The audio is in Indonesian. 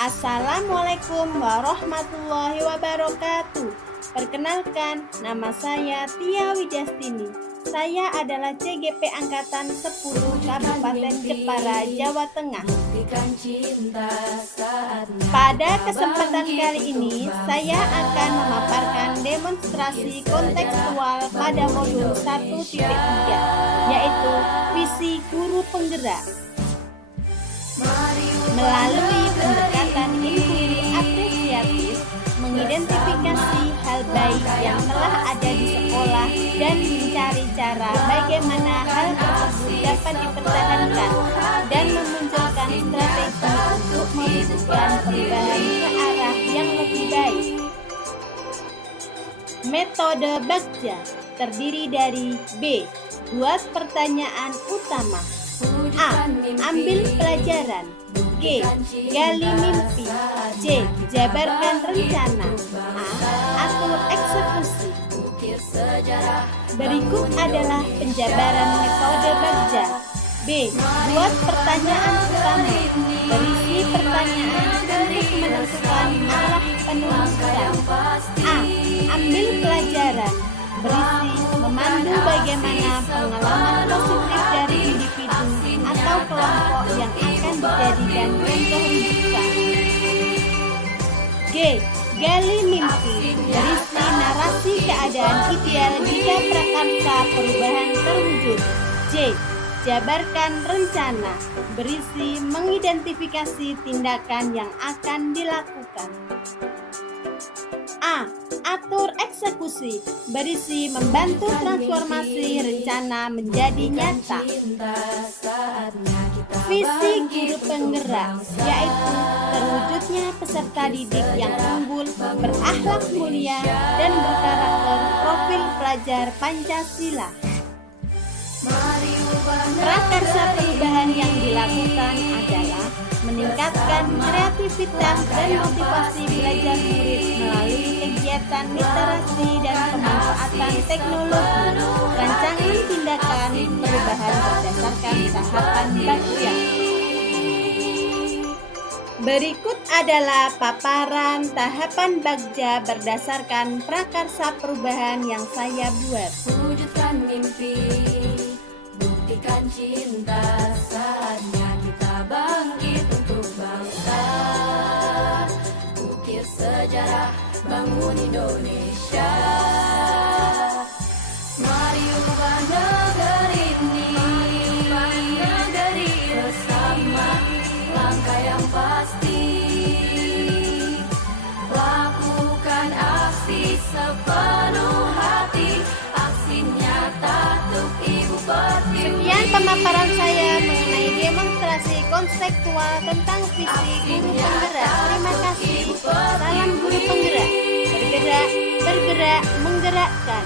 Assalamualaikum warahmatullahi wabarakatuh. Perkenalkan, nama saya Tia Widastini. Saya adalah CGP Angkatan 10 Kabupaten Jepara, Jawa Tengah. Pada kesempatan kali ini, saya akan memaparkan demonstrasi kontekstual pada modul 1.3, yaitu visi guru penggerak. Melalui pendekatan inquiry apresiatif, mengidentifikasi hal baik yang telah ada di sekolah dan mencari cara bagaimana hal tersebut dapat dipertahankan dan memunculkan strategi untuk mewujudkan perubahan ke arah yang lebih baik. Metode Bagja terdiri dari B. Buat pertanyaan utama. A. Ambil pelajaran. G. Gali mimpi. C. Jabarkan rencana. A. Atur eksekusi. Berikut adalah penjabaran metode Bagja. B. Buat pertanyaan utama. Berisi pertanyaan untuk menentukan arah penulisan. A. Ambil pelajaran. Berisi memandu bagaimana pengalaman positif dari individu atau kelompok yang akan dijadikan contoh rujukan. G. Gali mimpi. Berisi narasi keadaan ideal jika prakarsa perubahan terwujud. J. Jabarkan rencana. Berisi mengidentifikasi tindakan yang akan dilakukan. A. Atur eksekusi. Berisi membantu transformasi rencana menjadi nyata. Visi guru penggerak, yaitu terwujudnya peserta didik yang unggul, berakhlak mulia, dan berkarakter profil pelajar Pancasila. Prakarsa perubahan yang dilakukan adalah meningkatkan kreativitas dan motivasi belajar murid melalui kegiatan literasi dan pemanfaatan teknologi. Rancangan tindakan perubahan berdasarkan tahapan Bagja. Berikut adalah paparan tahapan Bagja berdasarkan prakarsa perubahan yang saya buat. Wujudkan mimpi, buktikan cinta, saatnya kita bangkit untuk bangsa. Ukir sejarah, bangun Indonesia. Mari ubah negeri ini, negeri bersama. Langkah yang pasti, lakukan aksi sepenuh hati. Aksi nyata untuk Ibu Pertiwi. Sekian pemaparan saya mengenai demonstrasi konseptual tentang visi guru penggerak. Terima kasih. Salam guru penggerak. Bergerak, bergerak, menggerakkan.